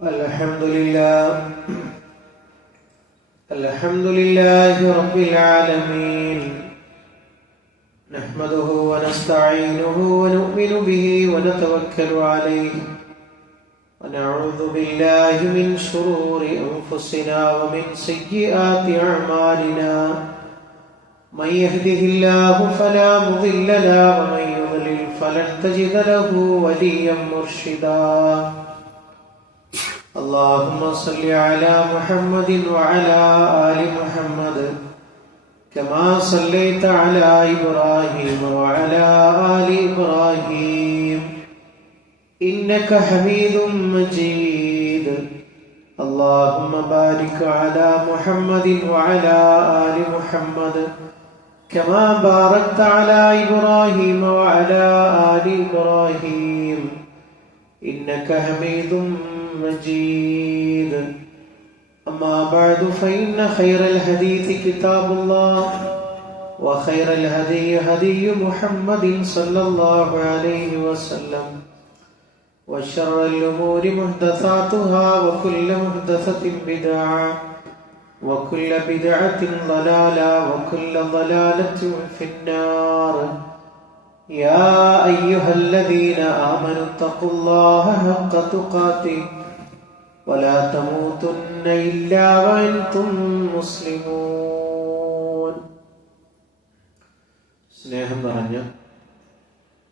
الحمد لله رب العالمين، نحمده ونستعينه ونؤمن به ونتوكل عليه، ونعوذ بالله من شرور أنفسنا ومن سيئات أعمالنا، من يهده الله فلا مضل له ومن يضلل فلن تجد له وليا مرشدا. اللهم صل على محمد وعلى آل محمد كما صليت على إبراهيم وعلى آل إبراهيم إنك حميد مجيد. اللهم بارك على محمد وعلى آل محمد كما باركت على إبراهيم وعلى آل إبراهيم إنك حميد مجيد. أما بعد فإن خير الحديث كتاب الله، وخير الهدي هدي محمد صلى الله عليه وسلم، وشر الأمور محدثاتها، وكل محدثة بدعة، وكل بدعة ضلالة، وكل ضلالة في النار. يا أيها الذين آمنوا اتقوا الله حق تقاته ولا تموتن إلا وأنتم مسلمون. സ്നേഹം നിറഞ്ഞ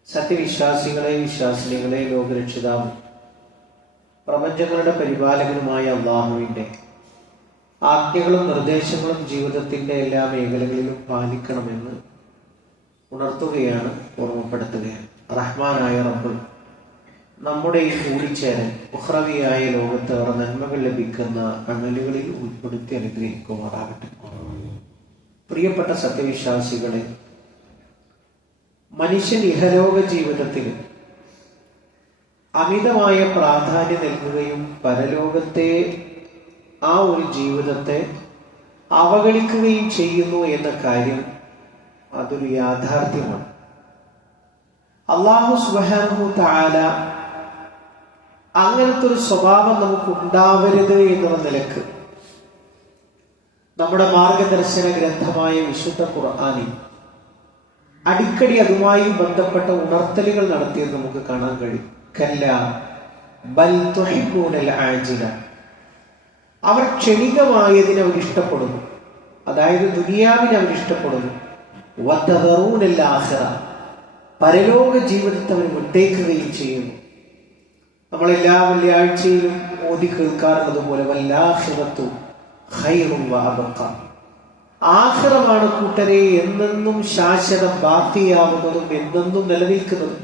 സത്യവിശ്വാസികളെ, വിശ്വാസിനികളെ, ലോകരക്ഷിതാവും പ്രപഞ്ചങ്ങളുടെ പരിപാലകനുമായ അല്ലാഹുവിന്റെ ആജ്ഞകളും നിർദ്ദേശങ്ങളും ജീവിതത്തിന്റെ എല്ലാ മേഖലകളിലും പാലിക്കണമെന്ന് ഉണർത്തുകയാണ്, ഓർമ്മപ്പെടുത്തുകയാണ്. റഹ്മാനായ റബ്ബ് നമ്മുടെ ഈ കൂടിച്ചേരൽ ഉഖ്റവിയായ ലോകത്ത് അവർ നന്മകൾ ലഭിക്കുന്ന അമലുകളിൽ ഉൾപ്പെടുത്തി അനുഗ്രഹിക്കുമാറാകട്ടെ. പ്രിയപ്പെട്ട സത്യവിശ്വാസികളെ, മനുഷ്യൻ ഇഹലോക ജീവിതത്തിൽ അമിതമായ പ്രാധാന്യം നൽകുകയും പരലോകത്തെ ആ ഒരു ജീവിതത്തെ അവഗണിക്കുകയും ചെയ്യുന്നു എന്ന കാര്യം അതൊരു യാഥാർത്ഥ്യമാണ്. അല്ലാഹു സുബ്ഹാനഹു തആല അങ്ങനത്തെ ഒരു സ്വഭാവം നമുക്ക് ഉണ്ടാവരുത് എന്നുള്ള നിലക്ക് നമ്മുടെ മാർഗദർശന ഗ്രന്ഥമായ വിശുദ്ധ ഖുർആനിൽ അടിക്കടി അതുമായി ബന്ധപ്പെട്ട ഉണർത്തലുകൾ നടത്തിയത് നമുക്ക് കാണാൻ കഴിയും. കല്ലാ ബൽ തുഹിബ്ബൂനൽ ആജില, അവർ ക്ഷണികമായതിനെ അവർ ഇഷ്ടപ്പെടുന്നു, അതായത് ദുനിയാവിനെ അവർ ഇഷ്ടപ്പെടുന്നു. വതദറൂനൽ ആഖിറ, പരലോക ജീവിതത്തെ അവർ വിട്ടേക്കുകയും ചെയ്യുന്നു. നമ്മളെല്ലാ വെള്ളിയാഴ്ചയിലും ഓതി കേൾക്കാറുള്ളത് പോലെ വല്ലാഖിറത്തു ഖൈറുൻ വഅബ്ഖ, ആഖിറമാണ് കൂട്ടരെ എന്നെന്നും ശാശ്വതം ബാക്കിയാവുന്നതും എന്നെന്നും നിലനിൽക്കുന്നതും.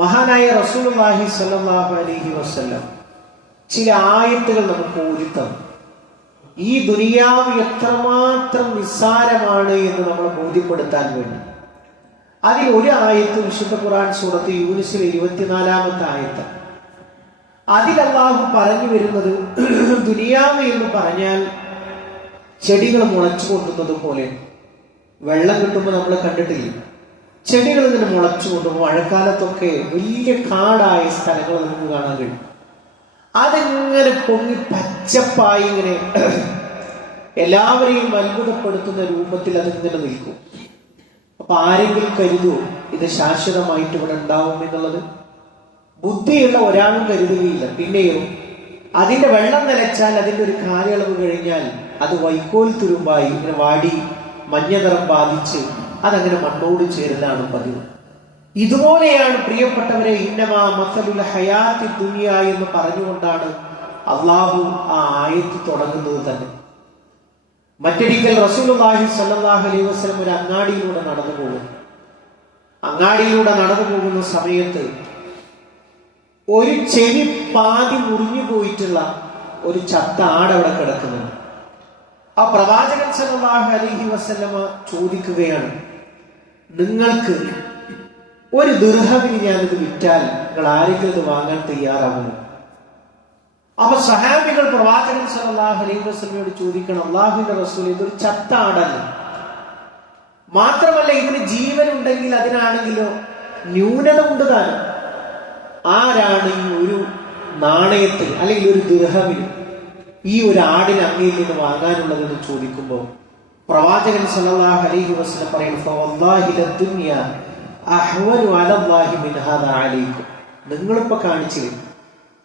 മഹാനായ റസൂലുള്ളാഹി സ്വല്ലല്ലാഹു അലൈഹി വസല്ലം ചില ആയത്തുകൾ നമുക്ക് ഓതിത്തന്നു. ഈ ദുനിയാവ് എത്രമാത്രം നിസ്സാരമാണ് എന്ന് നമ്മളെ ബോധ്യപ്പെടുത്താൻ വേണ്ടി അതിൽ ഒരു ആയത്ത് വിശുദ്ധ ഖുർആൻ സൂറത്ത് യൂനിസിലെ 24-ാമത്തെ ആയത്ത്. അതിൽ അല്ലാഹു പറഞ്ഞു വരുന്നത്, ദുനിയാവ് എന്ന് പറഞ്ഞാൽ ചെടികൾ മുളച്ചു കൊണ്ടുന്നത് പോലെ. വെള്ളം കിട്ടുമ്പോൾ നമ്മൾ കണ്ടിട്ടില്ല, ചെടികൾ ഇങ്ങനെ മുളച്ചു കൊണ്ടും മഴക്കാലത്തൊക്കെ വലിയ കാടായ സ്ഥലങ്ങൾ നമുക്ക് കാണാൻ കഴിയും. അതെങ്ങനെ പൊങ്ങി പച്ചപ്പായി ഇങ്ങനെ എല്ലാവരെയും അത്ഭുതപ്പെടുത്തുന്ന രൂപത്തിൽ അതിങ്ങനെ നിൽക്കും. അപ്പൊ ആരെങ്കിലും കരുതുമോ ഇത് ശാശ്വതമായിട്ട് ഇവിടെ ഉണ്ടാവും എന്നുള്ളത്? ബുദ്ധിയുള്ള ഒരാളും കരുതുകയില്ല. പിന്നെയോ അതിന്റെ വെള്ളം നിലച്ചാൽ അതിന്റെ ഒരു കാലയളവ് കഴിഞ്ഞാൽ അത് വൈക്കോൽ തുരുമ്പായി ഇങ്ങനെ വാടി മഞ്ഞനിറം ബാധിച്ച് അതങ്ങനെ മണ്ണോട് ചേരുന്നതാണ് പതിവ്. ഇതുപോലെയാണ് പ്രിയപ്പെട്ടവരെ ഇന്നമാ മസലുൽ ഹയാത്തി ദുനിയ എന്ന് പറഞ്ഞുകൊണ്ടാണ് അള്ളാഹു ആ ആയത്ത് തുടങ്ങുന്നത് തന്നെ. മറ്റൊരിക്കൽ റസൂലുള്ളാഹി സ്വല്ലല്ലാഹു അലൈഹി വസല്ലം ഒരു അങ്ങാടിയിലൂടെ നടന്നു പോകുന്നു. അങ്ങാടിയിലൂടെ നടന്നു പോകുന്ന സമയത്ത് ഒരു ചെവി പാതി മുറിഞ്ഞു പോയിട്ടുള്ള ഒരു ചത്ത ആടവിടെ കിടക്കുന്നുണ്ട്. ആ പ്രവാചകൻ സ്വല്ലല്ലാഹു അലൈഹി വസല്ലമ ചോദിക്കുകയാണ്, നിങ്ങൾക്ക് ഒരു ദിർഹമിന് ഞാനിത് വിറ്റാൽ നിങ്ങൾ ആരെങ്കിലും ഇത് വാങ്ങാൻ തയ്യാറാകുമോ? അപ്പൊ സഹാബികൾ പ്രവാചകൻ സല്ലല്ലാഹു അലൈഹി വസല്ലമയോട് ചോദിക്കണം, അല്ലാഹുവിന്റെ റസൂൽ, ഇതൊരു ചത്ത ആടല്ല, മാത്രമല്ല ഇതിന് ജീവൻ ഉണ്ടെങ്കിൽ അതിനാണെങ്കിലോ ന്യൂനത ഉണ്ട് താനും. ആരാണ് ഈ ഒരു നാണയത്തിന് അല്ലെങ്കിൽ ഒരു ദിർഹമിന് ഈ ഒരു ആടിന് അങ്ങയിൽ നിന്ന് വാങ്ങാനുള്ളതെന്ന് ചോദിക്കുമ്പോൾ പ്രവാചകൻ സല്ലല്ലാഹു അലൈഹി വസല്ലം പറയുന്നു, നിങ്ങളിപ്പോ കാണിച്ചില്ല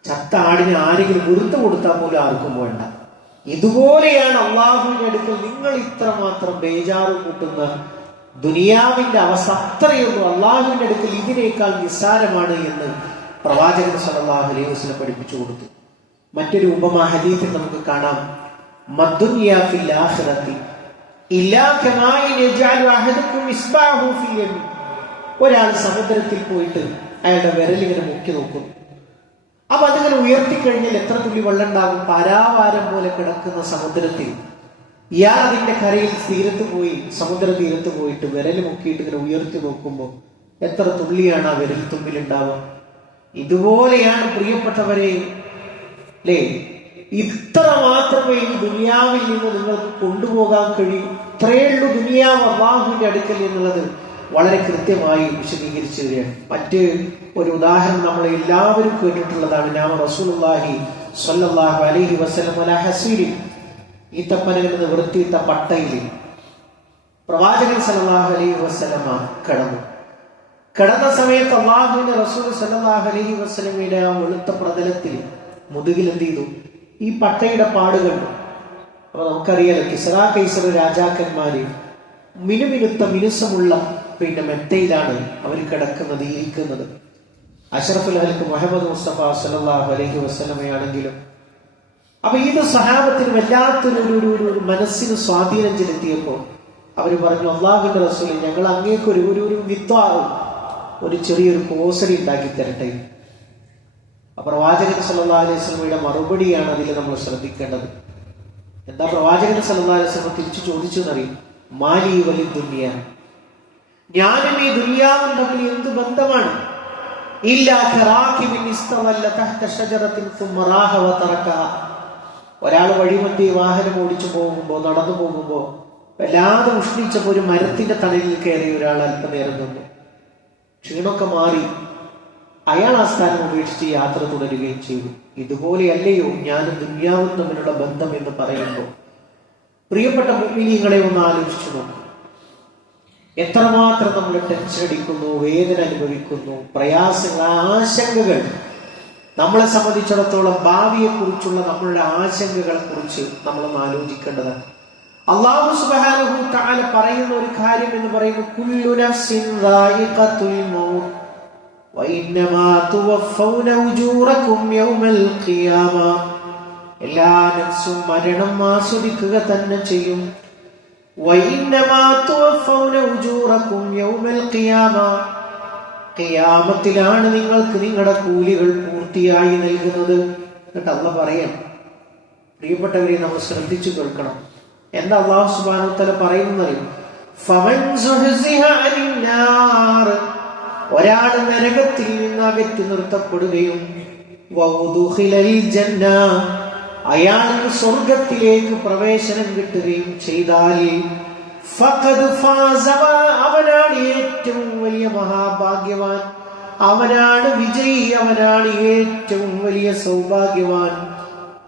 ചത്ത ആടിന് ആരെങ്കിലും വെറുതെ കൊടുത്താൽ പോലും ആർക്കും വേണ്ട. ഇതുപോലെയാണ് അള്ളാഹുവിന്റെ അടുക്കൽ നിങ്ങൾ ഇത്രമാത്രം ബേജാറ് കൂട്ടുന്ന ദുനിയാവിന്റെ അവസ്ഥ അത്രയൊന്നും അള്ളാഹുവിന്റെ അടുക്കൽ ഇതിനേക്കാൾ നിസ്സാരമാണ് എന്ന് പ്രവാചകൻ സല്ലല്ലാഹു അലൈഹി വസല്ലം പഠിപ്പിച്ചു കൊടുത്തു. മറ്റൊരു ഉപമ ഹദീസിൽ നമുക്ക് കാണാം, മദ്ദുനിയ ഫിൽ ആഖിറതി ഇല്ലാ കമാഇൻ യജഅലു അഹദുകും ഇസ്ബഅഹു ഫിൽ യമീൻ. ഒരാൾ സമുദ്രത്തിൽ പോയിട്ട് അയാളുടെ വിരലിങ്ങനെ മുക്കി നോക്കുന്നു. അപ്പൊ അതിങ്ങനെ ഉയർത്തിക്കഴിഞ്ഞാൽ എത്ര തുള്ളി വെള്ളം ഉണ്ടാകും? പരാവാരം പോലെ കിടക്കുന്ന സമുദ്രത്തിൽ ഇയാൾ അതിന്റെ കരയിൽ തീരത്ത് പോയി, സമുദ്ര തീരത്ത് പോയിട്ട് വിരല് മുക്കിയിട്ട് ഇങ്ങനെ ഉയർത്തി നോക്കുമ്പോൾ എത്ര തുള്ളിയാണ് ആ വിരൽ തുമ്പിൽ ഉണ്ടാവുക? ഇതുപോലെയാണ് പ്രിയപ്പെട്ടവരെ, അല്ലേ? ഇത്ര മാത്രമേ ഈ ദുനിയാവിൽ നിന്ന് നിങ്ങൾക്ക് കൊണ്ടുപോകാൻ കഴിയൂ. ഇത്രയേ ഉള്ളൂ ദുനിയാവ് അല്ലാഹുവിന്റെ അടുക്കൽ എന്നുള്ളത് വളരെ കൃത്യമായി വിശദീകരിച്ചു തരികയാണ്. മറ്റ് ഒരു ഉദാഹരണം നമ്മൾ എല്ലാവരും കേട്ടിട്ടുള്ളതാണ്. നാം റസൂലുള്ളാഹി സ്വല്ലല്ലാഹു അലൈഹി വസല്ലം അലാ ഹസീരി, ഈത്തപ്പനയിൽ നിന്ന് വൃത്തിയിട്ട പട്ടയിൽ പ്രവാചകൻ സല്ലല്ലാഹു അലൈഹി വസല്ലമ കിടന്ന സമയത്ത് അല്ലാഹുവിന്റെ റസൂൽ സല്ലല്ലാഹു അലൈഹി വസല്ലമയുടെ ആ വെളുത്ത പ്രതലത്തിൽ മുതുകിൽ എന്ത് ചെയ്തു? ഈ പട്ടയുടെ പാടുകൾ. അപ്പൊ നമുക്കറിയാലോ, കിസ്റാ കൈസർ രാജാക്കന്മാര് മിനുമിനുത്ത മിനുസമുള്ള മെത്തയിലാണ് അവർ കിടക്കുന്നത്, ഇരിക്കുന്നത്. അഷ്റഫുൽ ഖൽഖ് മുഹമ്മദ് മുസ്തഫ സല്ലല്ലാഹു അലൈഹി വസല്ലമയാണെങ്കിലും അപ്പൊ ഇത് സഹാബത്തിന് വല്ലാത്തൊരു മനസ്സിന് സ്വാധീനം ചെലുത്തിയപ്പോ അവര് പറഞ്ഞു, അല്ലാഹുവിന്റെ റസൂൽ, ഞങ്ങൾ അങ്ങേക്ക് ഒരു വിത്വാറും ഒരു ചെറിയൊരു കോസരി ഉണ്ടാക്കി തരട്ടെ. അപ്പൊ പ്രവാചകൻ സല്ലല്ലാഹു അലൈഹി വസല്ലമയുടെ മറുപടിയാണ് അതിൽ നമ്മൾ ശ്രദ്ധിക്കേണ്ടത്. എന്താ പ്രവാചകൻ സല്ലല്ലാഹു അലൈഹി വസല്ലം തിരിച്ചു ചോദിച്ചെന്നറിയും, മാലി വലി ദുനിയ, ഞാനും ഈ ദുനിയാവും തമ്മിൽ എന്ത് ബന്ധമാണ്? ഒരാൾ വഴിമധ്യേ വാഹനം ഓടിച്ചു പോകുമ്പോ, നടന്നു പോകുമ്പോ വല്ലാതെ ഉഷ്ണിച്ചപ്പോ ഒരു മരത്തിന്റെ തണലിൽ കയറി ഒരാൾ അല്പനേരം നിന്നു. ക്ഷീണമൊക്കെ മാറി അയാൾ ആ സ്ഥാനം ഉപേക്ഷിച്ച് യാത്ര തുടരുകയും ചെയ്തു. ഇതുപോലെയല്ലയോ ഞാനും ദുനിയാവും തമ്മിലുള്ള ബന്ധം എന്ന് പറയുമ്പോൾ പ്രിയപ്പെട്ട മുഅ്മിനീങ്ങളെ ഒന്ന് ആലോചിച്ചു നോക്കൂ. എത്രമാത്രം നമ്മൾ ടെൻഷൻ അടിക്കുന്നു, വേദന അനുഭവിക്കുന്നു, പ്രയാസങ്ങൾ, ആശങ്കകൾ. നമ്മളെ സംബന്ധിച്ചിടത്തോളം ഭാവിയെ കുറിച്ചുള്ള നമ്മളുടെ ആശങ്കകളെ കുറിച്ച് നമ്മളൊന്ന് ആലോചിക്കേണ്ടതാണ്. അല്ലാഹു സുബ്ഹാനഹു വ തആല പറയുന്ന ഒരു കാര്യം എന്ന് പറയുന്നത്, കുല്ലു നഫ്സിൻ ദായിഖത്തുൽ മൗത്ത് വ ഇന്നമാ തുവഫൗന ഉജൂറകും യൗമൽ ഖിയാമ. എല്ലാ നഫ്സും മരണം ആസ്വദിക്കുക തന്നെ ചെയ്യും. ഖിയാമത്തിലാണ് നിങ്ങൾക്ക് നിങ്ങളുടെ കൂലികൾ പൂർത്തിയായി നൽകുന്നത്. എന്നിട്ട് അല്ലാഹ് പറയാം, പ്രിയപ്പെട്ടവരെ നമ്മൾ ശ്രദ്ധിച്ചു കേൾക്കണം. എന്താ അല്ലാഹു സുബ്ഹാനഹു വ തആല പറയുന്നറിയും, ഫമൻ സുഹ്സിഹ അനിന്നാർ, ഒരാൾ നരകത്തിൽ നിന്ന് അകറ്റി നിർത്തപ്പെടുകയും വഉദ്ഖിലൽ ജന്ന, അയാൾക്ക് സ്വർഗത്തിലേക്ക് പ്രവേശനം കിട്ടുകയും ചെയ്താൽ ഫഖദ് ഫാസ, അവനാണ് ഏറ്റവും വലിയ മഹാഭാഗ്യവാൻ, അവനാണ് വിജയി, അവനാണ് ഏറ്റവും വലിയ സൗഭാഗ്യവാൻ.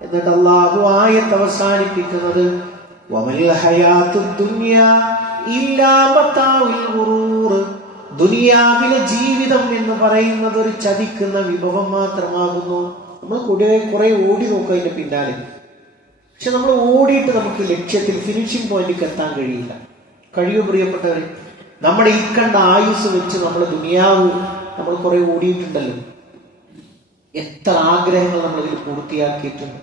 എന്നിട്ട് അല്ലാഹു ആയത്ത് അവസാനിപ്പിക്കുന്നത്, വമൽ ഹയാത്തുദ് ദുനിയ ഇല്ലാ മതാഉൽ ഗുറൂർ, ദുനിയാവിലെ ജീവിതം എന്ന് പറയുന്നത് ഒരു ചതിക്കുന്ന വിഭവം മാത്രമാകുന്നു. നമ്മൾ കുറെ ഓടി നോക്കുക അതിന്റെ പിന്നാലെ, പക്ഷെ നമ്മൾ ഓടിയിട്ട് നമുക്ക് ലക്ഷ്യത്തിൽ ഫിനിഷിംഗ് പോയിന്റിൽ എത്താൻ കഴിയില്ല. കഴിയൂ പ്രിയപ്പെട്ടവരെ? നമ്മുടെ ഈ കണ്ട ആയുസ് വെച്ച് നമ്മുടെ ദുനിയാവ് നമ്മൾ കുറെ ഓടിയിട്ടുണ്ടല്ലോ. എത്ര ആഗ്രഹങ്ങൾ നമ്മളിതിൽ പൂർത്തിയാക്കിയിട്ടുണ്ട്.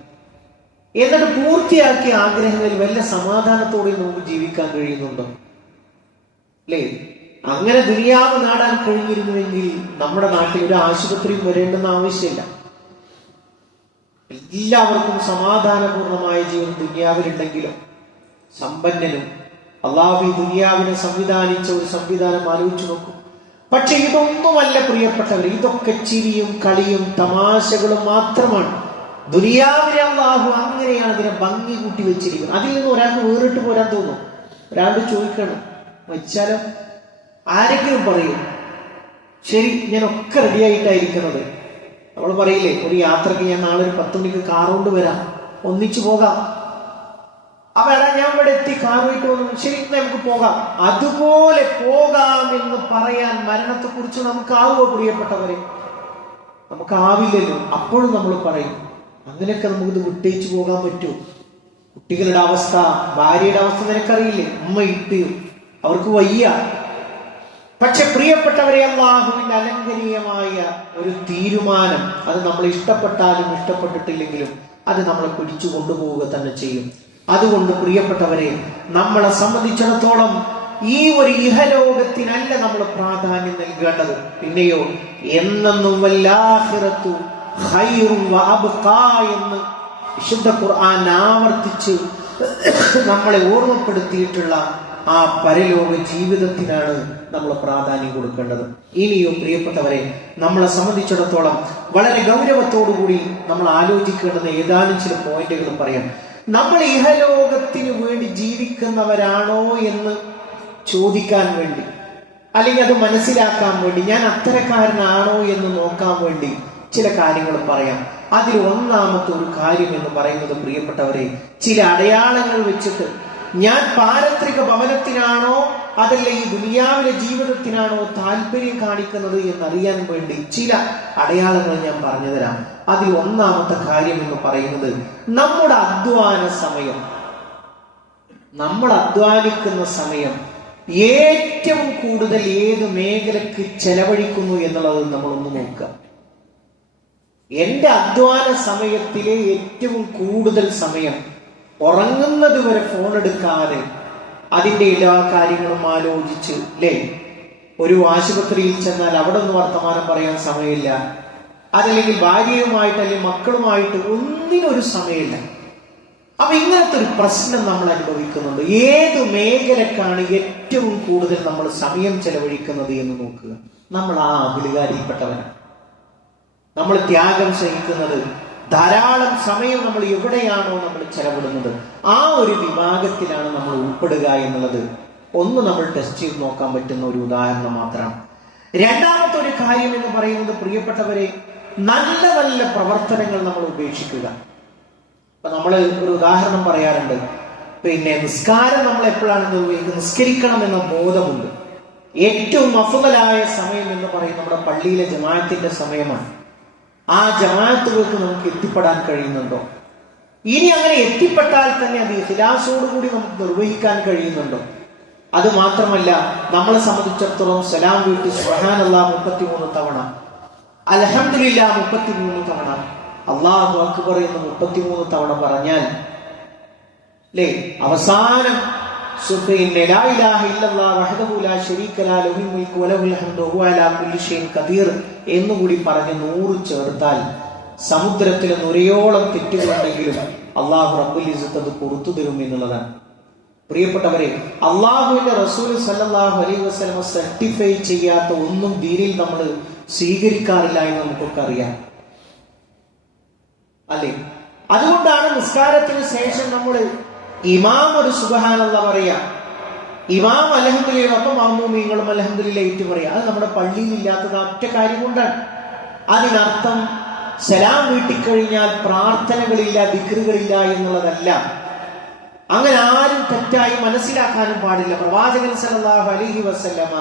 എന്നിട്ട് പൂർത്തിയാക്കിയ ആഗ്രഹങ്ങളിൽ വല്ല സമാധാനത്തോടെ നമുക്ക് ജീവിക്കാൻ കഴിയുന്നുണ്ടോ? അല്ലേ? അങ്ങനെ ദുനിയാവ് നേടാൻ കഴിഞ്ഞിരുന്നുവെങ്കിൽ നമ്മുടെ നാട്ടിൽ ഒരു ആശുപത്രിയും വരേണ്ടെന്ന് ആവശ്യമില്ല. എല്ലാവർക്കും സമാധാനപൂർണമായ ജീവൻ ദുനിയാവിലുണ്ടെങ്കിലും സമ്പന്നനും അല്ലാഹു ഈ ദുനിയാവിനെ സംവിധാനിച്ച ഒരു സംവിധാനം ആലോചിച്ചു നോക്കും. പക്ഷെ ഇതൊന്നുമല്ല പ്രിയപ്പെട്ടവർ, ഇതൊക്കെ ചിരിയും കളിയും തമാശകളും മാത്രമാണ്. ദുനിയാവിനെ അല്ലാഹു അങ്ങനെയാണ് അതിനെ ഭംഗി കൂട്ടി വെച്ചിരിക്കുന്നത്. അതിൽ നിന്ന് ഒരാൾക്ക് വേറിട്ട് പോരാൻ തോന്നും. ഒരാളുടെ ചോദിക്കണം, വെച്ചാലോ? ആരെങ്കിലും പറയും, ശരി ഞാനൊക്കെ റെഡിയായിട്ടായിരിക്കുന്നത്, നമ്മൾ പറയില്ലേ, ഒരു യാത്രക്ക് ഞാൻ നാളെ ഒരു 10 മണിക്ക് കാർ കൊണ്ട് വരാം, ഒന്നിച്ചു പോകാം. അപ്പൊ എടാ ഞാൻ ഇവിടെ എത്തി, കാറുമായിട്ട് വന്നു, ശരി നമുക്ക് പോകാം. അതുപോലെ പോകാം എന്ന് പറയാൻ മരണത്തെ കുറിച്ച് നമുക്കാവുമോ പ്രിയപ്പെട്ടവരെ? നമുക്കാവില്ലല്ലോ. അപ്പോഴും നമ്മൾ പറയും. അങ്ങനെയൊക്കെ നമുക്കിത് വിട്ടേച്ചു പോകാൻ പറ്റൂ? കുട്ടികളുടെ അവസ്ഥ, ഭാര്യയുടെ അവസ്ഥ നിനക്കറിയില്ലേ, ഉമ്മ ഇട്ടു, അവർക്ക് വയ്യ. പക്ഷെ പ്രിയപ്പെട്ടവരെ, അല്ലാഹുവിന്റെ അലംഘനീയമായ ഒരു തീരുമാനം, അത് നമ്മൾ ഇഷ്ടപ്പെട്ടാലും ഇഷ്ടപ്പെട്ടിട്ടില്ലെങ്കിലും അത് നമ്മളെ പിടിച്ചു കൊണ്ടുപോവുക തന്നെ ചെയ്യും. അതുകൊണ്ട് പ്രിയപ്പെട്ടവരെ, നമ്മളെ സംബന്ധിച്ചിടത്തോളം ഈ ഒരു ഇഹലോകത്തിനല്ല നമ്മൾ പ്രാധാന്യം നൽകേണ്ടത്. പിന്നെയോ എന്നെന്നും വല്ലാഖിറത്തു ഖൈറുൻ വഅബ്ഖാ എന്ന് വിശുദ്ധ ഖുർആൻ ആവർത്തിച്ച് നമ്മളെ ഓർമ്മപ്പെടുത്തിയിട്ടുള്ള ആ പരലോക ജീവിതത്തിനാണ് നമ്മൾ പ്രാധാന്യം കൊടുക്കേണ്ടത്. ഇനിയും പ്രിയപ്പെട്ടവരെ, നമ്മളെ സംബന്ധിച്ചിടത്തോളം വളരെ ഗൗരവത്തോടുകൂടി നമ്മൾ ആലോചിക്കേണ്ടുന്ന ഏതാനും ചില പോയിന്റുകൾ പറയാം. നമ്മൾ ഇഹലോകത്തിന് വേണ്ടി ജീവിക്കുന്നവരാണോ എന്ന് ചോദിക്കാൻ വേണ്ടി, അല്ലെങ്കിൽ അത് മനസ്സിലാക്കാൻ വേണ്ടി, ഞാൻ അത്തരക്കാരനാണോ എന്ന് നോക്കാൻ വേണ്ടി ചില കാര്യങ്ങൾ പറയാം. അതിൽ ഒന്നാമത്തെ ഒരു കാര്യം എന്ന് പറയുന്നത് പ്രിയപ്പെട്ടവരെ, ചില അടയാളങ്ങൾ വെച്ചിട്ട് ഞാൻ പാരത്രിക ഭവനത്തിനാണോ അതല്ല ഈ ദുനിയാവിലെ ജീവിതത്തിനാണോ താല്പര്യം കാണിക്കുന്നത് എന്നറിയാൻ വേണ്ടി ചില അടയാളങ്ങൾ ഞാൻ പറഞ്ഞു തരാം. അതിൽ ഒന്നാമത്തെ കാര്യം എന്ന് പറയുന്നത് നമ്മുടെ അധ്വാന സമയം. നമ്മൾ അധ്വാനിക്കുന്ന സമയം ഏറ്റവും കൂടുതൽ ഏത് മേഖലക്ക് ചെലവഴിക്കുന്നു എന്നുള്ളത് നമ്മളൊന്ന് നോക്കുക. എന്റെ അധ്വാന സമയത്തിലെ ഏറ്റവും കൂടുതൽ സമയം ഉറങ്ങുന്നത് വരെ ഫോൺ എടുക്കാതെ അതിന്റെ എല്ലാ കാര്യങ്ങളും ആലോചിച്ച്, അല്ലേ, ഒരു ആശുപത്രിയിൽ ചെന്നാൽ അവിടെ ഒന്ന് വർത്തമാനം പറയാൻ സമയമില്ല, അതല്ലെങ്കിൽ ഭാര്യയുമായിട്ട് അല്ലെങ്കിൽ മക്കളുമായിട്ട് ഒന്നിനൊരു സമയമില്ല. അപ്പൊ ഇങ്ങനത്തെ ഒരു പ്രശ്നം നമ്മൾ അനുഭവിക്കുന്നുണ്ട്. ഏത് മേഖലക്കാണ് ഏറ്റവും കൂടുതൽ നമ്മൾ സമയം ചെലവഴിക്കുന്നത് എന്ന് നോക്കുക. നമ്മൾ ആ അഖിലുകാരിൽപ്പെട്ടവരാണ്. നമ്മൾ ത്യാഗം സഹിക്കുന്നത്, ധാരാളം സമയം നമ്മൾ എവിടെയാണോ നമ്മൾ ചെലവിടുന്നത് ആ ഒരു വിഭാഗത്തിലാണ് നമ്മൾ ഉൾപ്പെടുക എന്നുള്ളത് ഒന്ന് നമ്മൾ ടെസ്റ്റ് ചെയ്ത് നോക്കാൻ പറ്റുന്ന ഒരു ഉദാഹരണം മാത്രമാണ്. രണ്ടാമത്തെ ഒരു കാര്യം എന്ന് പറയുന്നത് പ്രിയപ്പെട്ടവരെ, നല്ല നല്ല പ്രവർത്തനങ്ങൾ നമ്മൾ ഉപേക്ഷിക്കുക. അപ്പൊ നമ്മൾ ഒരു ഉദാഹരണം പറയാറുണ്ട്, പിന്നെ നിസ്കാരം നമ്മൾ എപ്പോഴാണ് നിർവഹിക്കുന്നത്, നിസ്കരിക്കണം എന്ന ബോധമുണ്ട്. ഏറ്റവും അഫ്ളലായ സമയം എന്ന് പറയുന്നത് നമ്മുടെ പള്ളിയിലെ ജമാഅത്തിന്റെ സമയമാണ്. ആ ജമാഅത്തുകൾക്ക് നമുക്ക് എത്തിപ്പെടാൻ കഴിയുന്നുണ്ടോ? ഇനി അങ്ങനെ എത്തിപ്പെട്ടാൽ തന്നെ അത് ഇഖ്ലാസോടുകൂടി നമുക്ക് നിർവഹിക്കാൻ കഴിയുന്നുണ്ടോ? അത് മാത്രമല്ല, നമ്മളെ സംബന്ധിച്ചിടത്തോളം സലാം വീട്ടി സുബ്ഹാനല്ലാഹ് 33 തവണ, അൽഹംദുലില്ലാഹ് 33 തവണ, അല്ലാഹു അക്ബർ എന്ന് 33 തവണ പറഞ്ഞാൽ, അല്ലേ, അവസാനം ലാ ഇലാഹ ഇല്ലല്ലാഹ് വഹ്ദഹു ലാ ശരീക ലഹു ലഹുൽ മുൽക്കു വലഹുൽ ഹംദു വഹുവ അലാ കുല്ലി ഷൈഇൻ ഖദീർ എന്നുകൂടി പറഞ്ഞ് 100 ചേർത്താൽ സമുദ്രത്തിലെ നുരയോളം തെറ്റുകളുണ്ടെങ്കിലും അള്ളാഹു റബ്ബുൽ ഇസ്സത്ത് അത് പുറത്തു തരും എന്നുള്ളതാണ്. പ്രിയപ്പെട്ടവരെ, അള്ളാഹുവിന്റെ റസൂൽ സല്ലല്ലാഹു അലൈഹി വസല്ലം സർട്ടിഫൈ ചെയ്യാത്ത ഒന്നും ദീനിൽ നമ്മൾ സ്വീകരിക്കാറില്ല എന്ന് നമുക്കൊക്കെ അറിയാം, അല്ലേ? അതുകൊണ്ടാണ് നിസ്കാരത്തിന് ശേഷം നമ്മൾ ഇമാം ഒരു സുബ്ഹാനല്ലാഹ് പറയാ, ഇമാം അൽഹംദുലില്ലാഹ്, അപ്പം മാമൂമീങ്ങളും അൽഹംദുലില്ലാഹ് ഏറ്റു പറയാ. അത് നമ്മുടെ പള്ളിയിൽ ഇല്ലാത്തത് ഒറ്റ കാര്യം കൊണ്ടാണ്. അതിനർത്ഥം സലാം വീട്ടിക്കഴിഞ്ഞാൽ പ്രാർത്ഥനകളില്ല, ദിക്റുകളില്ല എന്നുള്ളതല്ല. അങ്ങനെ ആരും തെറ്റായി മനസ്സിലാക്കാനും പാടില്ല. പ്രവാചകൻ സല്ലല്ലാഹു അലൈഹി വസല്ലമ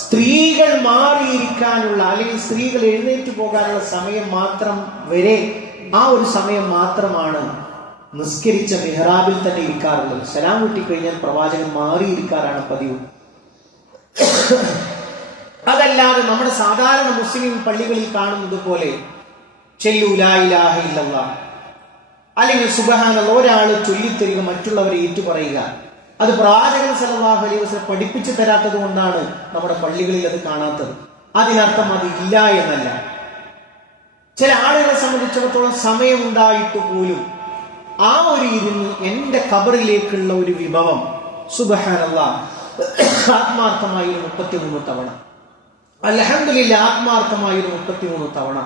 സ്ത്രീകൾ മാറിയിരിക്കാനുള്ള അല്ലെങ്കിൽ സ്ത്രീകൾ എഴുന്നേറ്റ് പോകാനുള്ള സമയം മാത്രം വരെ, ആ ഒരു സമയം മാത്രമാണ് നിസ്കരിച്ച മിഹ്റാബിൽ തന്നെ ഇരിക്കാറുള്ളത്. സലാം വീട്ടിക്കഴിഞ്ഞാൽ പ്രവാചകൻ മാറിയിരിക്കാറാണ് പതിവ്. അതല്ലാതെ നമ്മുടെ സാധാരണ മുസ്ലിം പള്ളികളിൽ കാണുന്നത് പോലെ ചെല്ലു ലാ ഇലാഹ ഇല്ലല്ലാഹ് അല്ലെങ്കിൽ സുബ്ഹാനല്ലാഹ് ഒരാൾ ചൊല്ലിത്തരിക, മറ്റുള്ളവരെ ഏറ്റുപറയുക, അത് പ്രവാചകൻ സല്ലല്ലാഹു അലൈഹി വസല്ലം പഠിപ്പിച്ചു തരാത്തത് കൊണ്ടാണ് നമ്മുടെ പള്ളികളിൽ അത് കാണാത്തത്. അതിനർത്ഥം അത് ഇല്ല എന്നല്ല. ചില ആളുകളെ സംബന്ധിച്ചിടത്തോളം സമയമുണ്ടായിട്ട് പോലും ആ ഒരു ഇരുന്ന് എന്റെ ഖബറിലേക്കുള്ള ഒരു വിഭവം സുബ്ഹാനല്ലാഹ് ആത്മാർത്ഥമായി 33 തവണ, അൽഹംദുലില്ലാഹ് ആത്മാർത്ഥമായി 33 തവണ.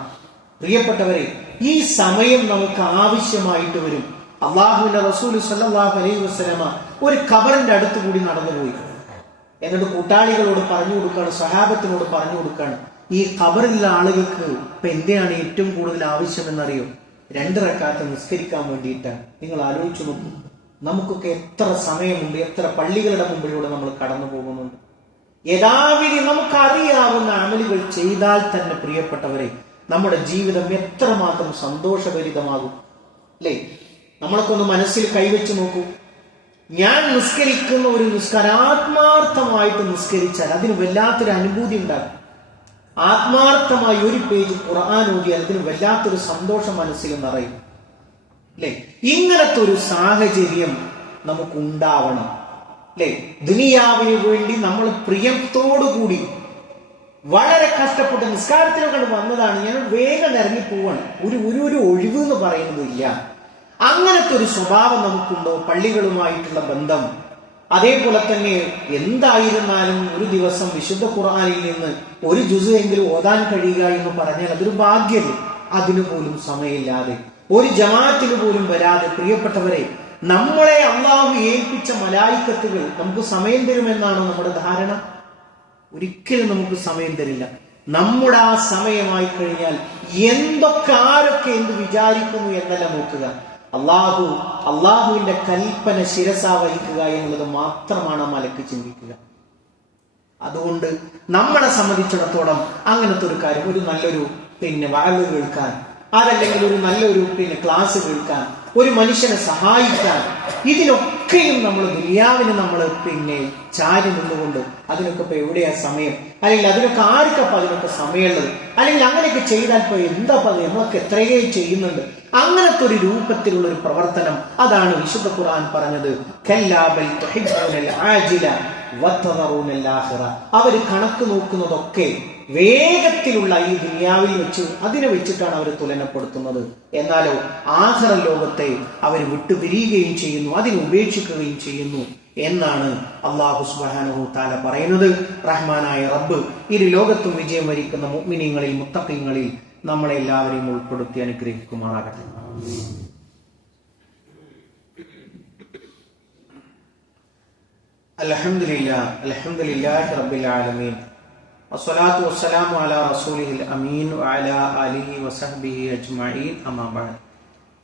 പ്രിയപ്പെട്ടവരെ, ഈ സമയം നമുക്ക് ആവശ്യമായിട്ട് വരും. അള്ളാഹുവിന്റെ റസൂൽ സല്ലല്ലാഹു അലൈഹി വസല്ലമ ഒരു ഖബറിന്റെ അടുത്ത് കൂടി നടന്നുപോയി. എന്നിട്ട് കൂട്ടാളികളോട് പറഞ്ഞു കൊടുക്കാണ്, സഹാബത്തിനോട് പറഞ്ഞു കൊടുക്കാണ്, ഈ ഖബറിലുള്ള ആളുകൾക്ക് ഇപ്പൊ എന്തിനാണ് ഏറ്റവും കൂടുതൽ ആവശ്യമെന്നറിയോ? 2 റക്അത്ത് നിസ്കരിക്കാൻ വേണ്ടിയിട്ടാണ്. നിങ്ങൾ ആലോചിച്ചു നോക്കൂ, നമുക്കൊക്കെ എത്ര സമയമുണ്ട്, എത്ര പള്ളികളുടെ മുമ്പിലൂടെ നമ്മൾ കടന്നു പോകുന്നുണ്ട്. യഥാവിധി നമുക്കറിയാവുന്ന അമലുകൾ ചെയ്താൽ തന്നെ പ്രിയപ്പെട്ടവരെ നമ്മുടെ ജീവിതം എത്രമാത്രം സന്തോഷഭരിതമാകും അല്ലേ? നമ്മളൊക്കെ ഒന്ന് മനസ്സിൽ കൈവച്ച് നോക്കൂ. ഞാൻ നിസ്കരിക്കുന്ന ഒരു നിസ്കാരം ആത്മാർത്ഥമായിട്ട് നിസ്കരിച്ചാൽ അതിന് വല്ലാത്തൊരു അനുഭൂതി ഉണ്ടാകും. ആത്മാർത്ഥമായി ഒരു പേജ് ഖുർആൻ ഓതിയാൽ അതിന് വല്ലാത്തൊരു സന്തോഷം മനസ്സിൽ നിറയും അല്ലെ? ഇങ്ങനത്തെ ഒരു സാഹചര്യം നമുക്ക് ഉണ്ടാവണം അല്ലെ? ദുനിയാവിന് വേണ്ടി നമ്മൾ പ്രിയത്തോടുകൂടി വളരെ കഷ്ടപ്പെട്ട് നിസ്കാരത്തിനൊക്കെ വന്നതാണ്, ഞാൻ വേഗം ഇറങ്ങിപ്പോവാണ്, ഒരു ഒഴിവ് എന്ന് പറയുന്നതില്ല. അങ്ങനത്തെ ഒരു സ്വഭാവം നമുക്കുണ്ടോ? പള്ളികളുമായിട്ടുള്ള ബന്ധം, അതേപോലെ തന്നെ എന്തായിരുന്നാലും ഒരു ദിവസം വിശുദ്ധ ഖുർആനിൽ നിന്ന് ഒരു ജുസ് എങ്കിലും ഓതാൻ കഴിയുക എന്ന് പറഞ്ഞാൽ അതൊരു ഭാഗ്യമല്ലേ? അതിനു പോലും സമയമില്ലാതെ, ഒരു ജമാഅത്തിന് പോലും വരാതെ, പ്രിയപ്പെട്ടവരെ നമ്മളെ അള്ളാഹു ഏൽപ്പിച്ച മലായിക്കത്തുകൾ നമുക്ക് സമയം തരുമെന്നാണോ നമ്മുടെ ധാരണ? ഒരിക്കലും നമുക്ക് സമയം തരില്ല. നമ്മുടെ ആ സമയമായി കഴിഞ്ഞാൽ എന്തൊക്കെ ആരൊക്കെ എന്ത് വിചാരിക്കുന്നു എന്നല്ല നോക്കുക, അള്ളാഹുവിന്റെ കൽപ്പന ശിരസാ വഹിക്കുക എന്നുള്ളത് മാത്രമാണ് മലക്ക് ചിന്തിക്കുക. അതുകൊണ്ട് നമ്മളെ സംബന്ധിച്ചിടത്തോളം അങ്ങനത്തെ ഒരു കാര്യം, ഒരു നല്ലൊരു വഅള് കേൾക്കാൻ, അതല്ലെങ്കിൽ ഒരു നല്ലൊരു ക്ലാസ് കേൾക്കാൻ, ഒരു മനുഷ്യനെ സഹായിക്കാൻ, ഇതിനൊക്കെയും നമ്മൾ ദുനിയാവിന് നമ്മൾ ചാരി നിന്നുകൊണ്ട് അതിനൊക്കെ ഇപ്പൊ എവിടെയാ സമയം? അല്ലെങ്കിൽ അതിനൊക്കെ ആർക്കപ്പോ അതിനൊക്കെ സമയമുള്ളത്? അല്ലെങ്കിൽ അങ്ങനെയൊക്കെ ചെയ്താൽ ഇപ്പൊ എന്താ നമ്മളൊക്കെ എത്രയേ ചെയ്യുന്നുണ്ട്. അങ്ങനത്തെ ഒരു രൂപത്തിലുള്ള ഒരു പ്രവർത്തനം, അതാണ് വിശുദ്ധ ഖുർആൻ പറഞ്ഞത്, അവര് കണക്ക് നോക്കുന്നതൊക്കെ വേഗത്തിലുള്ള ഈ ദുനിയാവിൽ വെച്ച് അതിനെ വെച്ചിട്ടാണ് അവർ തുലനപ്പെടുത്തുന്നത്. എന്നാലോ ആഖിറ ലോകത്തെ അവർ വിട്ടുപിരിയുകയും ചെയ്യുന്നു, അതിനെ ഉപേക്ഷിക്കുകയും ചെയ്യുന്നു എന്നാണ് അല്ലാഹു സുബ്ഹാനഹു തആല പറയുന്നത്. റഹ്മാനായ റബ്ബ് ഇരു ലോകത്തും വിജയം വരിക്കുന്ന മുഅ്മിനീങ്ങളിൽ മുത്തഖീങ്ങളിൽ നമ്മളെ എല്ലാവരെയും ഉൾപ്പെടുത്തി അനുഗ്രഹിക്കുമാറാകട്ടെ. അൽഹംദുലില്ലാഹി റബ്ബിൽ ആലമീൻ വസ്സലാത്തു വസ്സലാമു അലാ റസൂലിഹിൽ അമീൻ വഅലാ ആലിഹി വസഹ്ബിഹി അജ്മഈൻ അമ്മാ ബഅദ്.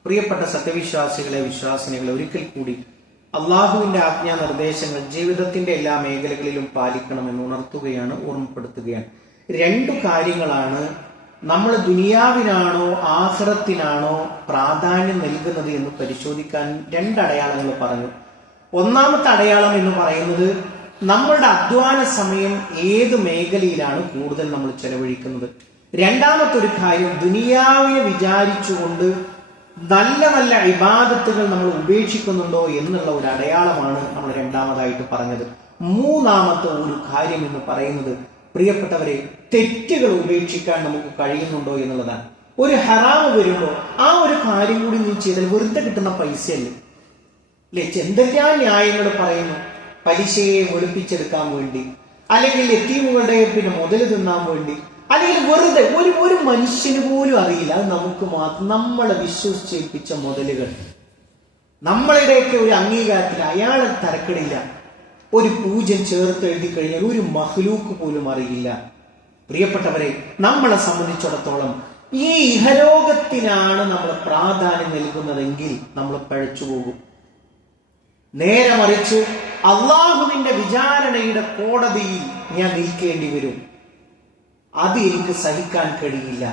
പ്രിയപ്പെട്ട സത്യവിശ്വാസികളെ, വിശ്വാസിനികളെ, ഒരിക്കൽ കൂടി അള്ളാഹുവിന്റെ ആജ്ഞാ നിർദ്ദേശങ്ങൾ ജീവിതത്തിന്റെ എല്ലാ മേഖലകളിലും പാലിക്കണമെന്ന് ഉണർത്തുകയാണ്, ഓർമ്മപ്പെടുത്തുകയാണ്. 2 കാര്യങ്ങളാണ് നമ്മൾ ദുനിയാവിനാണോ ആഖിറത്തിനാണോ പ്രാധാന്യം നൽകുന്നത് എന്ന് പരിശോധിക്കാൻ 2 അടയാളങ്ങൾ പറഞ്ഞു. ഒന്നാമത്തെ അടയാളം എന്ന് പറയുന്നത് നമ്മളുടെ അധ്വാന സമയം ഏത് മേഖലയിലാണ് കൂടുതൽ നമ്മൾ ചെലവഴിക്കുന്നത്. രണ്ടാമത്തെ ഒരു കാര്യം, ദുനിയാവിനെ വിചാരിച്ചുകൊണ്ട് നല്ല നല്ല ഇബാദത്തുകൾ നമ്മൾ ഉപേക്ഷിക്കുന്നുണ്ടോ എന്നുള്ള ഒരു അടയാളമാണ് നമ്മൾ രണ്ടാമതായിട്ട് പറഞ്ഞത്. മൂന്നാമത്തെ ഒരു കാര്യം എന്ന് പറയുന്നത്, പ്രിയപ്പെട്ടവരെ, തെറ്റുകൾ ഉപേക്ഷിക്കാൻ നമുക്ക് കഴിയുന്നുണ്ടോ എന്നുള്ളതാണ്. ഒരു ഹറാമ് വരുമ്പോൾ ആ ഒരു കാര്യം കൂടി നീ ചെയ്താൽ വെറുതെ കിട്ടുന്ന പൈസയല്ലേ അല്ലെ? എന്തെല്ലാം ന്യായങ്ങൾ പറയുന്നു, പലിശയെ വെളുപ്പിച്ചെടുക്കാൻ വേണ്ടി, അല്ലെങ്കിൽ യതീമുകളുടെ മുതൽ തിന്നാൻ വേണ്ടി, അല്ലെങ്കിൽ വെറുതെ ഒരു മനുഷ്യന് പോലും അറിയില്ല, അത് നമുക്ക് മാത്രം നമ്മളെ വിശ്വസിച്ചേൽപ്പിച്ച മുതലുകൾ, നമ്മളുടെയൊക്കെ ഒരു അംഗീകാരത്തിൽ അയാളെ തരക്കിടില്ല. ഒരു പൂജ്യം ചേർത്ത് എഴുതി കഴിഞ്ഞാൽ ഒരു മഹ്ലൂക്ക് പോലും അറിയില്ല. പ്രിയപ്പെട്ടവരെ, നമ്മളെ സംബന്ധിച്ചിടത്തോളം ഈ ഇഹലോകത്തിനാണ് നമ്മൾ പ്രാധാന്യം നൽകുന്നതെങ്കിൽ നമ്മൾ പഴച്ചു പോകും. നേരെ മറിച്ച് അള്ളാഹുവിന്റെ വിചാരണയുടെ കോടതിയിൽ ഞാൻ നിൽക്കേണ്ടി വരും, അത് എനിക്ക് സഹിക്കാൻ കഴിയില്ല.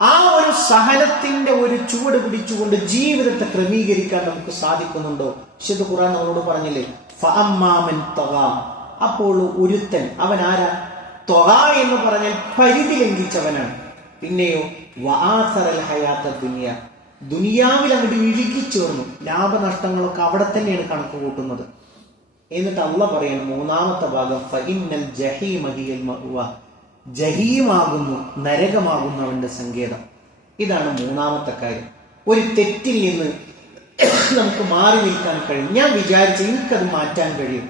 ആ ഒരു സഹനത്തിന്റെ ഒരു ചുവട് പിടിച്ചുകൊണ്ട് ജീവിതത്തെ ക്രമീകരിക്കാൻ നമുക്ക് സാധിക്കുന്നുണ്ടോ? വിശുദ്ധ ഖുർആൻ നമ്മളോട് പറഞ്ഞില്ലേ, ഫഅമ്മാമൻ തഗാ. അപ്പോൾ ഒരുത്തൻ, അവൻ ആരാ? ത്വഗാ എന്ന് പറഞ്ഞാൽ പരിധി ലംഘിച്ചവനാണ്. പിന്നെയോ വആസറൽ ഹയാത്ത ദുനിയ, ദുനിയാവിൽ അങ്ങോട്ട് ഇഴുകിച്ചേർന്നു. ലാഭനഷ്ടങ്ങളൊക്കെ അവിടെ തന്നെയാണ് കണക്ക് കൂട്ടുന്നത്. എന്നിട്ട് അള്ളാഹ് പറയാണ് മൂന്നാമത്തെ ഭാഗം, ഫഇന്നൽ ജഹീമ ഹിയൽ മഅ്വ, ജഹീമാകുന്നു, നരകമാകുന്നു അവന്റെ സങ്കേതം. ഇതാണ് മൂന്നാമത്തെ കാര്യം. ഒരു തെറ്റിൽ നിന്ന് നമുക്ക് മാറി നിൽക്കാൻ കഴിയും. ഞാൻ വിചാരിച്ച എനിക്കത് മാറ്റാൻ കഴിയും.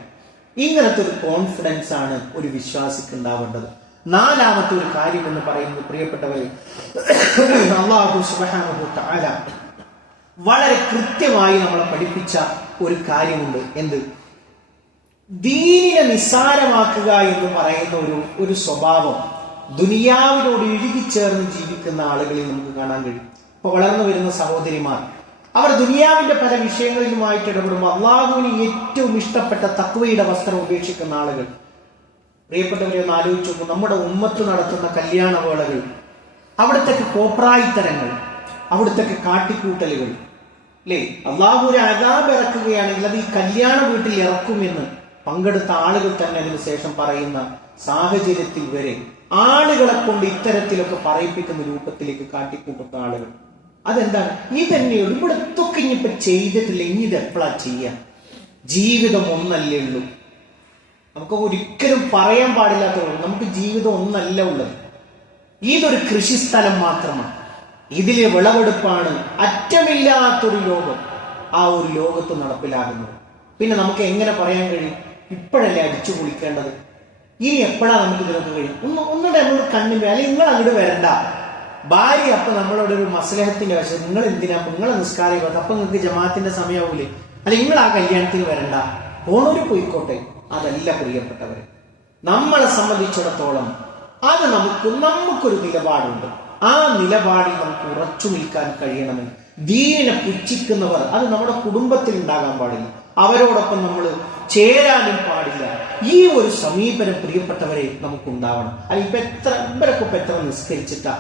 ഇങ്ങനത്തെ ഒരു കോൺഫിഡൻസ് ആണ് ഒരു വിശ്വാസിക്ക് ഉണ്ടാവേണ്ടത്. നാലാമത്തെ ഒരു കാര്യം എന്ന് പറയുന്നത്, പ്രിയപ്പെട്ടവരെ, അല്ലാഹു സുബ്ഹാനഹു തആല വളരെ കൃത്യമായി നമ്മളെ പഠിപ്പിച്ച ഒരു കാര്യമുണ്ട്. എന്ത്? ദീനിനെ നിസ്സാരമാക്കുക എന്ന് പറയുന്ന ഒരു സ്വഭാവം ദുനിയാവിനോട് ഇഴുകിച്ചേർന്ന് ജീവിക്കുന്ന ആളുകളിൽ നമുക്ക് കാണാൻ കഴിയും. ഇപ്പൊ വളർന്നു വരുന്ന സഹോദരിമാർ അവർ ദുനിയാവിന്റെ പല വിഷയങ്ങളിലുമായിട്ട് ഇടപെടുമ്പോൾ അള്ളാഹുവിന് ഏറ്റവും ഇഷ്ടപ്പെട്ട തഖ്വയുടെ വസ്ത്രം ഉപേക്ഷിക്കുന്ന ആളുകൾ. പ്രിയപ്പെട്ടവരെ ഒന്ന് ആലോചിച്ചു നോക്കും, നമ്മുടെ ഉമ്മത്ത് നടത്തുന്ന കല്യാണ വേളകൾ, അവിടുത്തെ കോപ്രായിത്തരങ്ങൾ, അവിടുത്തെ കാട്ടിക്കൂട്ടലുകൾ, അല്ലേ? അള്ളാഹു ഒരു അദാബ് ഇറക്കുകയാണെങ്കിൽ അത് ഈ കല്യാണ വീട്ടിൽ ഇറക്കുമെന്ന് പങ്കെടുത്ത ആളുകൾ തന്നെ അതിനുശേഷം പറയുന്ന സാഹചര്യത്തിൽ വരെ ആളുകളെ കൊണ്ട് ഇത്തരത്തിലൊക്കെ പറയിപ്പിക്കുന്ന രൂപത്തിലേക്ക് കാട്ടിക്കൂട്ടുന്ന ആളുകൾ. അതെന്താണ്? ഇതന്നെയുള്ളൂ. ഇവിടെ തൊക്കെ ഇനിയിപ്പോ ചെയ്തിട്ടില്ല, ഇനി ഇത് എപ്പോഴാ ചെയ്യാം? ജീവിതം ഒന്നല്ലേ ഉള്ളൂ. നമുക്ക് ഒരിക്കലും പറയാൻ പാടില്ലാത്തതുള്ളൂ, നമുക്ക് ജീവിതം ഒന്നല്ല ഉള്ളത്. ഇതൊരു കൃഷിസ്ഥലം മാത്രമാണ്. ഇതിലെ വിളവെടുപ്പാണ് അറ്റമില്ലാത്തൊരു ലോകം. ആ ഒരു ലോകത്ത് നടപ്പിലാകുന്നത്. പിന്നെ നമുക്ക് എങ്ങനെ പറയാൻ കഴിയും ഇപ്പോഴല്ലേ അടിച്ചു പൊളിക്കേണ്ടത്, ഇനി എപ്പോഴാ നമുക്ക് ഇതിനൊക്കെ കഴിയും? ഒന്നുകൂടെ നമ്മൾ കണ്ണിന്റെ, അല്ലെങ്കിൽ നിങ്ങൾ അങ്ങോട്ട് വരണ്ട. ഭാര്യ അപ്പൊ നമ്മളോട് ഒരു മസ്ലഹത്തിന്റെ വശം, നിങ്ങൾ എന്തിനാ നിങ്ങളെ നിസ്കാരം അപ്പൊ നിങ്ങൾക്ക് ജമാഅത്തിന്റെ സമയമാവൂലേ, അല്ലെ നിങ്ങൾ ആ കല്യാണത്തിന് വരണ്ട, പോണൂര് പോയിക്കോട്ടെ. അതല്ല പ്രിയപ്പെട്ടവരെ, നമ്മളെ സംബന്ധിച്ചിടത്തോളം അത് നമുക്കൊരു നിലപാടുണ്ട്. ആ നിലപാടിൽ നമുക്ക് ഉറച്ചു നിൽക്കാൻ കഴിയണമെന്ന്. ദീനിനെ പുച്ഛിക്കുന്നവർ അത് നമ്മുടെ കുടുംബത്തിൽ ഉണ്ടാകാൻ പാടില്ല, അവരോടൊപ്പം നമ്മൾ ചേരാനും പാടില്ല. ഈ ഒരു സമീപനം പ്രിയപ്പെട്ടവരെ നമുക്കുണ്ടാവണം. അല്ല ഇവരൊക്കെ എത്ര നിസ്കരിച്ചിട്ടാ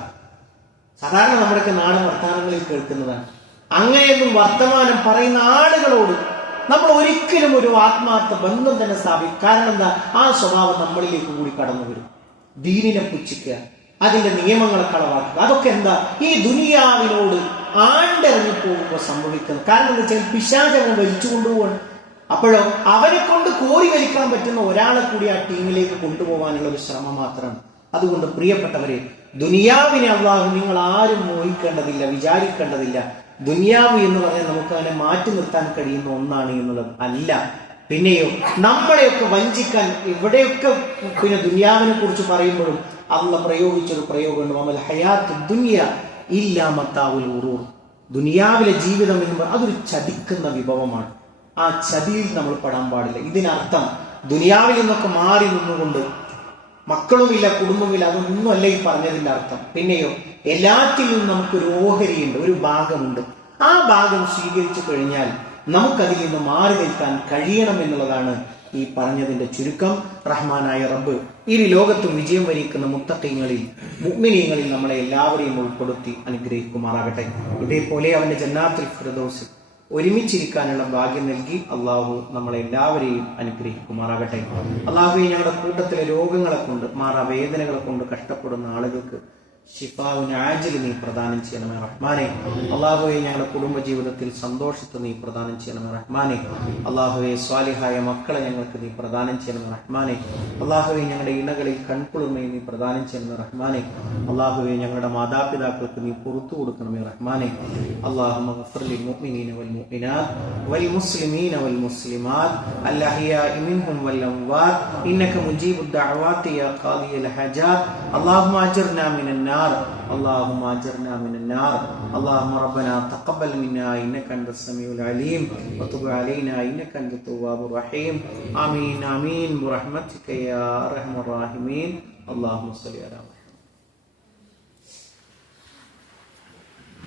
സാധാരണ നമ്മുടെയൊക്കെ നാട് വർത്തമാനങ്ങളിൽ കേൾക്കുന്നതാണ്. അങ്ങനെയൊന്നും വർത്തമാനം പറയുന്ന ആളുകളോട് നമ്മൾ ഒരിക്കലും ഒരു ആത്മാർത്ഥ ബന്ധം തന്നെ സ്ഥാപിക്കും. കാരണം എന്താ? ആ സ്വഭാവം നമ്മളിലേക്ക് കൂടി കടന്നു വരും. ദീനിനെ പുച്ഛിക്കുക, അതിന്റെ നിയമങ്ങളെ കളവാക്കുക, അതൊക്കെ എന്താ ഈ ദുനിയാവിനോട് ആണ്ടിറങ്ങി പോകുമ്പോൾ സംഭവിക്കുന്നത്. കാരണം എന്താ വെച്ചാൽ പിശാചവൻ വലിച്ചു കൊണ്ടുപോവാണ്. അപ്പോഴോ അവനെ കൊണ്ട് കോരി വലിക്കാൻ പറ്റുന്ന ഒരാളെ കൂടി ആ ടീമിലേക്ക് കൊണ്ടുപോകാനുള്ള ഒരു ശ്രമം മാത്രമാണ്. അതുകൊണ്ട് പ്രിയപ്പെട്ടവരെ, ദുനിയാവിനെ അള്ളാഹു നിങ്ങൾ ആരും മോഹിക്കേണ്ടതില്ല, വിചാരിക്കേണ്ടതില്ല. ദുനിയാവ് എന്ന് പറഞ്ഞാൽ നമുക്ക് അങ്ങനെ മാറ്റി നിർത്താൻ കഴിയുന്ന ഒന്നാണ് എന്നുള്ളത് അല്ല. പിന്നെയോ നമ്മളെയൊക്കെ വഞ്ചിക്കാൻ ഇവിടെയൊക്കെ പിന്നെ ദുനിയാവിനെ കുറിച്ച് പറയുമ്പോഴും അള്ളാഹ് പ്രയോഗിച്ചൊരു പ്രയോഗമുണ്ട്, അമൽ ഹയാത്ത് ദുനിയ ഇല്ലാ മത്താഉൽ ഗുറൂർ. ദുനിയാവിലെ ജീവിതം എന്ന് അതൊരു ചതിക്കുന്ന വിഭവമാണ്. ആ ചതിയിൽ നമ്മൾ പെടാൻ പാടില്ല. ഇതിനർത്ഥം ദുനിയാവിൽ നിന്നൊക്കെ മാറി നിന്നുകൊണ്ട് മക്കളുമില്ല, കുടുംബമില്ല, അതൊന്നുമല്ല ഈ പറഞ്ഞതിന്റെ അർത്ഥം. പിന്നെയോ എല്ലാത്തിൽ നിന്നും നമുക്കൊരു ഓഹരിയുണ്ട്, ഒരു ഭാഗമുണ്ട്. ആ ഭാഗം സ്വീകരിച്ചു കഴിഞ്ഞാൽ നമുക്കതിൽ നിന്ന് മാറി നിൽക്കാൻ കഴിയണം എന്നുള്ളതാണ് ഈ പറഞ്ഞതിന്റെ ചുരുക്കം. റഹ്മാനായ റബ്ബ് ഈ ലോകത്തും വിജയം വരിക്കുന്ന മുത്തഖീങ്ങളിൽ മുഅ്മിനീങ്ങളിൽ നമ്മളെ എല്ലാവരെയും ഉൾപ്പെടുത്തി അനുഗ്രഹിക്കുമാറാകട്ടെ. ഇതേപോലെ അവന്റെ ജന്നാത്തുൽ ഫിർദൗസിൽ ഒരുമിച്ചിരിക്കാനുള്ള ഭാഗ്യം നൽകി അള്ളാഹു നമ്മളെ എല്ലാവരെയും അനുഗ്രഹിക്കുമാറാകട്ടെ. അള്ളാഹുവെ, ഞങ്ങളുടെ കൂട്ടത്തിലെ രോഗങ്ങളെ കൊണ്ട്, മാറാവേദനകളെ കൊണ്ട് കഷ്ടപ്പെടുന്ന ആളുകൾക്ക് ശിഫാഉൻ ആജിൽ നീ പ്രദാനം ചെയ്യണമേ റഹ്മാനെ. അള്ളാഹുവെ, ഞങ്ങളുടെ കുടുംബ ജീവിതത്തിൽ സന്തോഷത്തെ നീ പ്രദാനം ചെയ്യണമേ റഹ്മാനെ. അള്ളാഹുവെ, സ്വാലിഹായ മക്കളെ ഞങ്ങൾക്ക് നീ പ്രദാനം ചെയ്യണമേ റഹ്മാനെ. അള്ളാഹുവെ, ഞങ്ങളുടെ ഇണകളിൽ കൺകുളിർമയെ നീ പ്രദാനം ചെയ്യണമേ റഹ്മാനെ. അള്ളാഹുവെ, ഞങ്ങളുടെ മാതാപിതാക്കൾക്ക് നീ പുറത്തു കൊടുക്കണമേ റഹ്മാനെ. അല്ലാഹുമ്മ ഗ്ഫിർ ലിൽ മുഅ്മിനീന വൽ മുഅ്മിനാത്ത് വൽ മുസ്ലിമീന വൽ മുസ്ലിമാത്ത് അൽ അഹ്യാഇ മിൻഹും വൽ അംവാത്ത് ഇന്നക മുജീബുദ് ദഅവാതി യാ ഖാദിയൽ ഹജാത്ത്. അല്ലാഹുമ്മ അജിർനാ മിനൻ اللهم اجرنا من النار. اللهم ربنا تقبل منا انك انت السميع العليم وتب علينا انك انت التواب الرحيم. امين امين برحمتك يا ارحم الراحمين. اللهم صل على